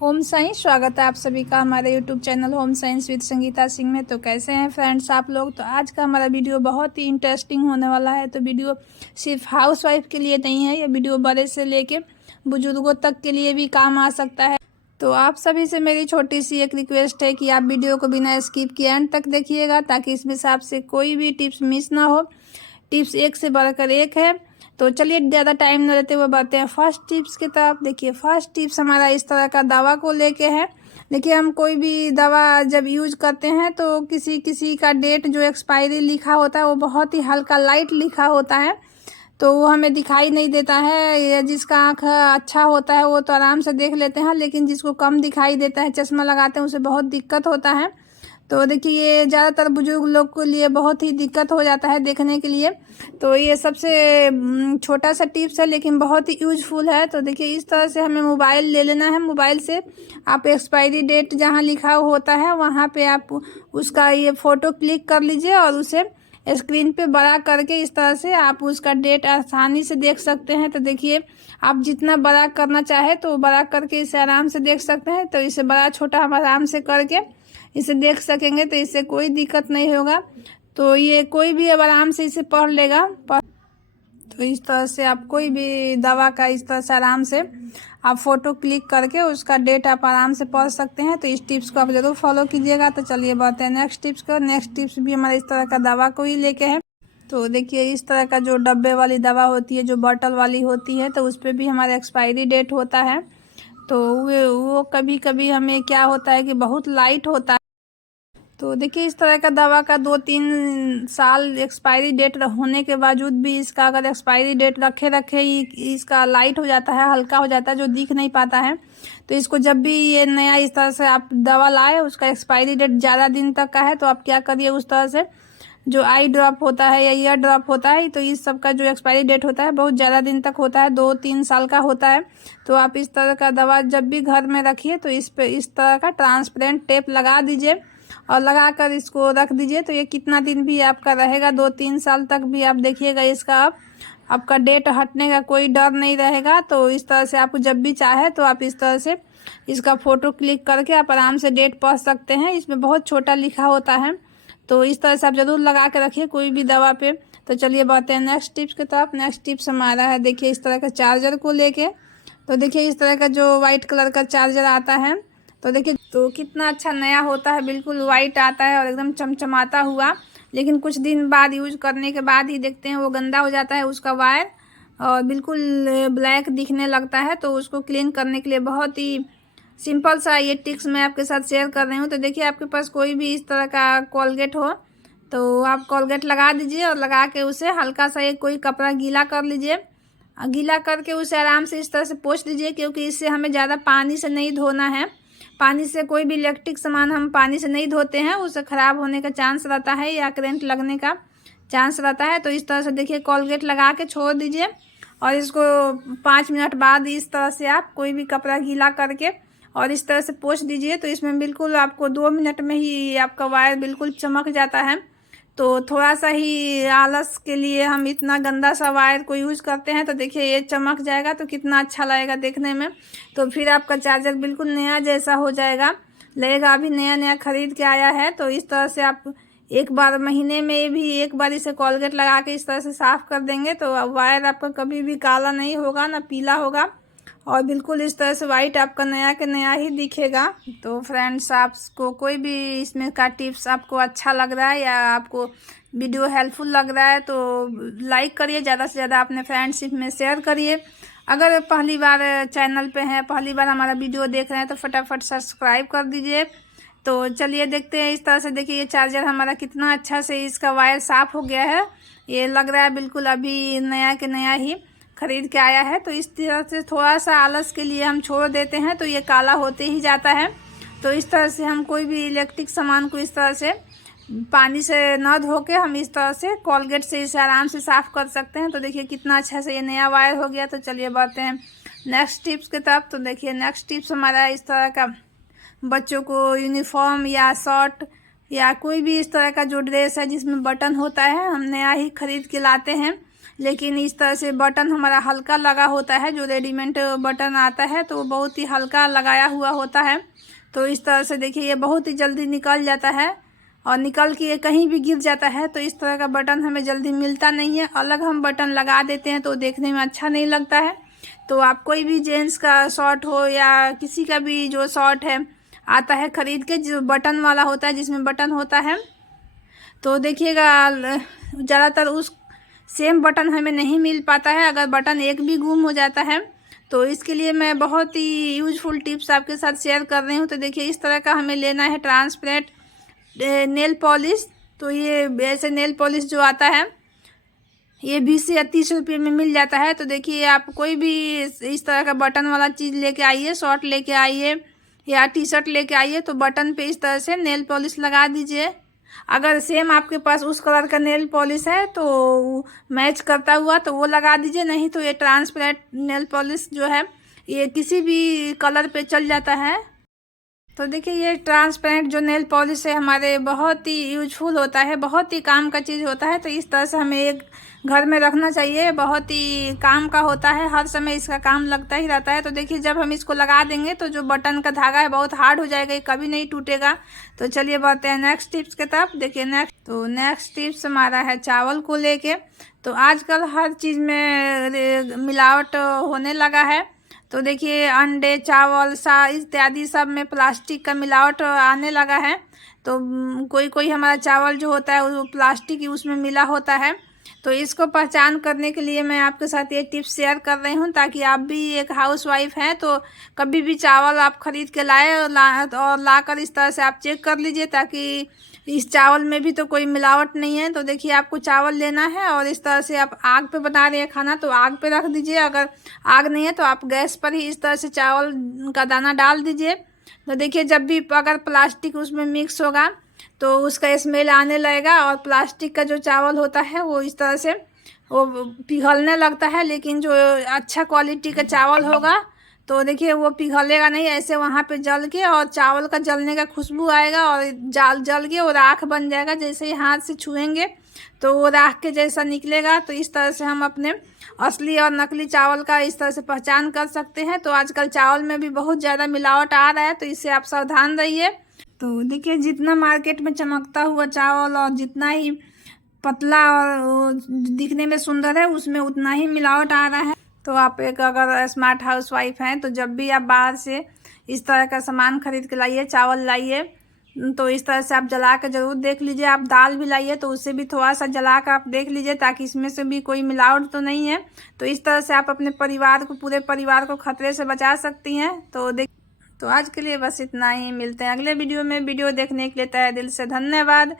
Home science स्वागत है आप सभी का हमारे YouTube channel home science with Sangeeta Singh में। तो कैसे हैं फ्रेंड्स आप लोग। तो आज का हमारा वीडियो बहुत ही इंटरेस्टिंग होने वाला है। तो वीडियो सिर्फ हाउस वाइफ के लिए नहीं है, ये वीडियो बड़े से लेके बुजुर्गों तक के लिए भी काम आ सकता है। तो आप सभी से मेरी छोटी सी एक रिक्वेस्ट है कि आप वीडियो को बिना स्किप किए एंड तक देखिएगा, ताकि इसमें से आपसे कोई भी टिप्स मिस ना हो। टिप्स एक से बढ़कर एक है। तो चलिए ज़्यादा टाइम न लेते हुए बढ़ते हैं फर्स्ट टिप्स की तरफ। देखिए फर्स्ट टिप्स हमारा इस तरह का दवा को लेके है। देखिए हम कोई भी दवा जब यूज करते हैं तो किसी किसी का डेट जो एक्सपायरी लिखा होता है वो बहुत ही हल्का लाइट लिखा होता है, तो वो हमें दिखाई नहीं देता है। या जिसका आँख अच्छा होता है वो तो आराम से देख लेते हैं, लेकिन जिसको कम दिखाई देता है, चश्मा लगाते हैं, उसे बहुत दिक्कत होता है। तो देखिए ये ज़्यादातर बुजुर्ग लोग के लिए बहुत ही दिक्कत हो जाता है देखने के लिए। तो ये सबसे छोटा सा टिप्स है लेकिन बहुत ही यूजफुल है। तो देखिए इस तरह से हमें मोबाइल ले लेना है। मोबाइल से आप एक्सपायरी डेट जहाँ लिखा होता है वहाँ पे आप उसका ये फ़ोटो क्लिक कर लीजिए और उसे स्क्रीन पे बड़ा करके इस तरह से आप उसका डेट आसानी से देख सकते हैं। तो देखिए आप जितना बड़ा करना चाहे तो बड़ा करके इसे आराम से देख सकते हैं। तो इसे बड़ा छोटा हम आराम से करके इसे देख सकेंगे, तो इससे कोई दिक्कत नहीं होगा। तो ये कोई भी अब आराम से इसे पढ़ लेगा। तो इस तरह से आप कोई भी दवा का इस तरह से आराम से आप फ़ोटो क्लिक करके उसका डेट आप आराम से पढ़ सकते हैं। तो इस टिप्स को आप ज़रूर फॉलो कीजिएगा। तो चलिए बढ़ते हैं नेक्स्ट टिप्स को। नेक्स्ट टिप्स भी हमारे इस तरह का दवा को ही लेके है। तो देखिए इस तरह का जो डब्बे वाली दवा होती है, जो बॉटल वाली होती है, तो उस पर भी हमारा एक्सपायरी डेट होता है। तो वो कभी कभी हमें क्या होता है कि बहुत लाइट होता है। तो देखिए इस तरह का दवा का 2-3 साल एक्सपायरी डेट होने के बावजूद भी इसका अगर एक्सपायरी डेट रखे रखे ही इसका लाइट हो जाता है, हल्का हो जाता है, जो दिख नहीं पाता है। तो इसको जब भी ये नया इस तरह से आप दवा लाए, उसका एक्सपायरी डेट ज़्यादा दिन तक का है, तो आप क्या करिए, उस तरह से जो आई ड्रॉप होता है या ईयर ड्रॉप होता है, तो इस सब का जो एक्सपायरी डेट होता है बहुत ज़्यादा दिन तक होता है, 2-3 साल का होता है। तो आप इस तरह का दवा जब भी घर में रखिए तो इस पे इस तरह का ट्रांसपेरेंट टेप लगा दीजिए और लगा कर इसको रख दीजिए। तो ये कितना दिन भी आपका रहेगा, 2-3 साल तक भी आप देखिएगा इसका आपका डेट हटने का कोई डर नहीं रहेगा। तो इस तरह से आपको जब भी चाहे तो आप इस तरह से इसका फ़ोटो क्लिक करके आप आराम से डेट पढ़ सकते हैं। इसमें बहुत छोटा लिखा होता है। तो इस तरह से आप ज़रूर लगा के रखिए कोई भी दवा पे। तो चलिए बढ़ते हैं नेक्स्ट टिप्स की तरफ। नेक्स्ट टिप्स हमारा है देखिए इस तरह का चार्जर को लेके। तो देखिए इस तरह का जो वाइट कलर का चार्जर आता है, तो देखिए तो कितना अच्छा नया होता है, बिल्कुल वाइट आता है और एकदम चमचमाता हुआ। लेकिन कुछ दिन बाद यूज करने के बाद ही देखते हैं वो गंदा हो जाता है उसका वायर और बिल्कुल ब्लैक दिखने लगता है। तो उसको क्लीन करने के लिए बहुत ही सिंपल सा ये टिप्स मैं आपके साथ शेयर कर रही हूँ। तो देखिए आपके पास कोई भी इस तरह का कोलगेट हो तो आप कोलगेट लगा दीजिए और लगा के उसे हल्का सा एक कोई कपड़ा गीला कर लीजिए। गीला करके उसे आराम से इस तरह से पोंछ दीजिए, क्योंकि इससे हमें ज़्यादा पानी से नहीं धोना है। पानी से कोई भी इलेक्ट्रिक सामान हम पानी से नहीं धोते हैं, उससे ख़राब होने का चांस रहता है या करंट लगने का चांस रहता है। तो इस तरह से देखिए कोलगेट लगा के छोड़ दीजिए और इसको 5 मिनट बाद इस तरह से आप कोई भी कपड़ा गीला करके और इस तरह से पोंछ दीजिए। तो इसमें बिल्कुल आपको 2 मिनट में ही आपका वायर बिल्कुल चमक जाता है। तो थोड़ा सा ही आलस के लिए हम इतना गंदा सा वायर को यूज़ करते हैं, तो देखिए ये चमक जाएगा तो कितना अच्छा लगेगा देखने में। तो फिर आपका चार्जर बिल्कुल नया जैसा हो जाएगा, लगेगा अभी नया नया खरीद के आया है। तो इस तरह से आप एक बार महीने में भी एक बार इसे कोलगेट लगा के इस तरह से साफ़ कर देंगे तो वायर आपका कभी भी काला नहीं होगा, ना पीला होगा, और बिल्कुल इस तरह से वाइट आपका नया के नया ही दिखेगा। तो फ्रेंड्स आपको कोई भी इसमें का टिप्स आपको अच्छा लग रहा है या आपको वीडियो हेल्पफुल लग रहा है तो लाइक करिए, ज़्यादा से ज़्यादा अपने फ्रेंडशिप में शेयर करिए। अगर पहली बार चैनल पे हैं, पहली बार हमारा वीडियो देख रहे हैं तो फटाफट सब्सक्राइब कर दीजिए। तो चलिए देखते हैं इस तरह से। देखिए ये चार्जर हमारा कितना अच्छा से इसका वायर साफ़ हो गया है, ये लग रहा है बिल्कुल अभी नया के नया ही खरीद के आया है। तो इस तरह से थोड़ा सा आलस के लिए हम छोड़ देते हैं तो ये काला होते ही जाता है। तो इस तरह से हम कोई भी इलेक्ट्रिक सामान को इस तरह से पानी से न धो के हम इस तरह से कोलगेट से इसे आराम से साफ़ कर सकते हैं। तो देखिए कितना अच्छा से ये नया वायर हो गया। तो चलिए बढ़ते हैं नेक्स्ट टिप्स की तरफ। तो देखिए नेक्स्ट टिप्स हमारा इस तरह का बच्चों को यूनिफॉर्म या शर्ट या कोई भी इस तरह का जो ड्रेस है जिसमें बटन होता है, हम नया ही खरीद के लाते हैं लेकिन इस तरह से बटन हमारा हल्का लगा होता है। जो रेडीमेड बटन आता है तो वो बहुत ही हल्का लगाया हुआ होता है। तो इस तरह से देखिए ये बहुत ही जल्दी निकल जाता है और निकल के ये कहीं भी गिर जाता है। तो इस तरह का बटन हमें जल्दी मिलता नहीं है। अलग हम बटन लगा देते हैं तो देखने में अच्छा नहीं लगता है। तो आप कोई भी जेंट्स का शर्ट हो या किसी का भी जो शर्ट है आता है खरीद के, जो बटन वाला होता है जिसमें बटन होता है, तो देखिएगा ज़्यादातर उस सेम बटन हमें नहीं मिल पाता है। अगर बटन एक भी गुम हो जाता है तो इसके लिए मैं बहुत ही यूजफुल टिप्स आपके साथ शेयर कर रही हूँ। तो देखिए इस तरह का हमें लेना है ट्रांसपेरेंट नेल पॉलिश। तो ये ऐसे नेल पॉलिश जो आता है ये 20 या 30 रुपये में मिल जाता है। तो देखिए आप कोई भी इस तरह का बटन वाला चीज़ लेके आइए, शर्ट लेके आइए या टी शर्ट लेके आइए, तो बटन पे इस तरह से नेल पॉलिश लगा दीजिए। अगर सेम आपके पास उस कलर का नेल पॉलिश है तो मैच करता हुआ तो वो लगा दीजिए, नहीं तो ये ट्रांसपेरेंट नेल पॉलिश जो है ये किसी भी कलर पे चल जाता है। तो देखिए ये ट्रांसपेरेंट जो नेल पॉलिश है हमारे बहुत ही यूजफुल होता है, बहुत ही काम का चीज़ होता है। तो इस तरह से हमें एक घर में रखना चाहिए, बहुत ही काम का होता है, हर समय इसका काम लगता ही रहता है। तो देखिए जब हम इसको लगा देंगे तो जो बटन का धागा है बहुत हार्ड हो जाएगा, ये कभी नहीं टूटेगा। तो चलिए बढ़ते हैं नेक्स्ट टिप्स की तरफ। देखिए नेक्स्ट टिप्स हमारा है चावल को लेके। तो आजकल हर चीज़ में मिलावट होने लगा है। तो देखिए अंडे, चावल, इत्यादि सब में प्लास्टिक का मिलावट आने लगा है। तो कोई कोई हमारा चावल जो होता है वो प्लास्टिक उसमें मिला होता है। तो इसको पहचान करने के लिए मैं आपके साथ ये टिप्स शेयर कर रही हूँ, ताकि आप भी एक हाउसवाइफ हैं तो कभी भी चावल आप खरीद के लाए और लाकर इस तरह से आप चेक कर लीजिए, ताकि इस चावल में भी तो कोई मिलावट नहीं है। तो देखिए आपको चावल लेना है और इस तरह से आप आग पे बना रहे हैं खाना तो आग पे रख दीजिए। अगर आग नहीं है तो आप गैस पर ही इस तरह से चावल का दाना डाल दीजिए। तो देखिए जब भी अगर प्लास्टिक उसमें मिक्स होगा तो उसका स्मेल आने लगेगा और प्लास्टिक का जो चावल होता है वो इस तरह से वो पिघलने लगता है। लेकिन जो अच्छा क्वालिटी का चावल होगा तो देखिए वो पिघलेगा नहीं, ऐसे वहाँ पे जल के और चावल का जलने का खुशबू आएगा और जल के वो राख बन जाएगा। जैसे ही हाथ से छुएंगे तो वो राख के जैसा निकलेगा। तो इस तरह से हम अपने असली और नकली चावल का इस तरह से पहचान कर सकते हैं। तो आजकल चावल में भी बहुत ज़्यादा मिलावट आ रहा है, तो इससे आप सावधान रहिए। तो देखिए जितना मार्केट में चमकता हुआ चावल और जितना ही पतला और दिखने में सुंदर है उसमें उतना ही मिलावट आ रहा है। तो आप एक अगर स्मार्ट हाउसवाइफ हैं तो जब भी आप बाहर से इस तरह का सामान खरीद के लाइए, चावल लाइए, तो इस तरह से आप जला कर ज़रूर देख लीजिए। आप दाल भी लाइए तो उससे भी थोड़ा सा जला कर आप देख लीजिए, ताकि इसमें से भी कोई मिलावट तो नहीं है। तो इस तरह से आप अपने पूरे परिवार को खतरे से बचा सकती हैं। तो आज के लिए बस इतना ही, मिलते हैं अगले वीडियो में। वीडियो देखने के लिए तहे दिल से धन्यवाद।